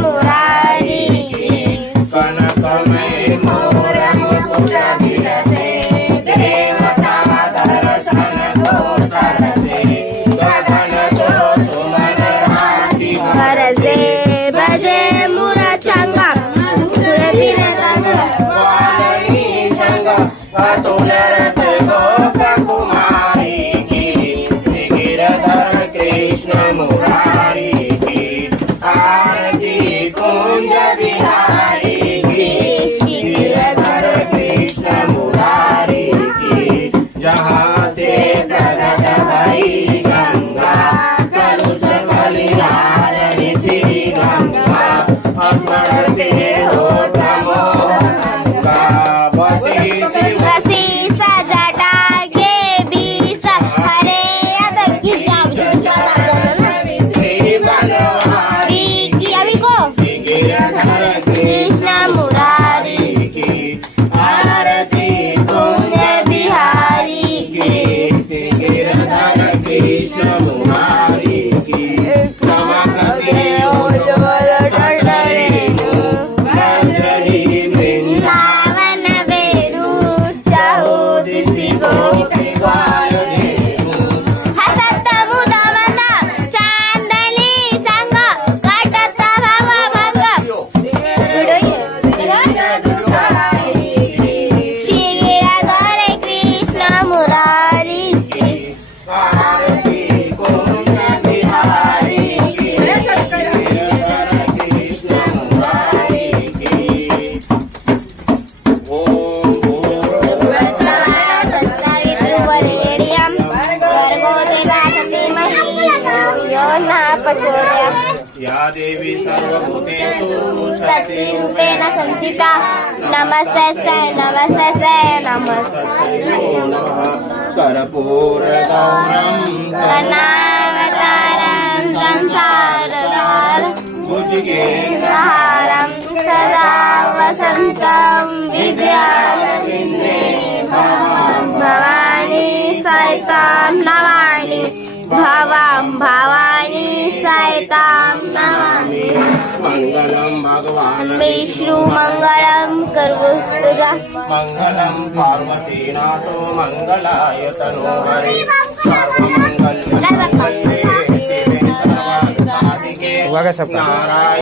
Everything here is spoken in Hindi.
मुरारी की कनकमय मोर मुकुट विलसे देवता दर्शन को तरसे गगन सो सुमन हासी बरसे बजे मुरचंगा सुरभिने वाणी संग अतुल रथ गोप कुमारी की गिरधर कृष्ण मुरारी की आरती कुंज बिहारी की गिरधर कृष्ण मुरारी की जहाँ से प्रकट भई गंगा कलुष कलिहारिणी श्री गंगा स्मरण से होत मोहंगा बसी शिव बसी सजटा के बीस हरे अदर की श्री बनवारी की अभी को गिरधर कृष्ण मुरारी की आरती कुंज बिहारी की श्री गिरधर कृष्ण मुरारी की नमक उज्ज्वल टटरेनु रंजनी वृंदावन वेरू चाहू दिसी गोपी वृंदावन हसत मुदमन चांदनी संग काटत भव भंग श्री गिरधर कृष्ण मुरारी की आरती कुंज बिहारी की गिरधर कृष्ण मुरारी की ओम तत्सवितुर्वरेण्यं भर्गो देवस्य धीमहि यो न प्रचोदयात् या देवी सर्वभूतेषु शक्तिरूपेण संचिता नमस्ते नमस्ते नमस्ते कर्पूरगौरं कनावतारं संसारसारं भुजगेन्द्रहारं हारं सदा वसन्तं विद्यारविन्दे भवानी सहितां नमामि भवानी सहितां नमामि मङ्गलं भगवान् विष्णु मंगलम कर्वुस्तुजा मङ्गलं पार्वतीनाथो मङ्गलाय तनोहरि सर्वमङ्गलमाङ्गल्ये शिवे सर्वार्थसाधिके नारायण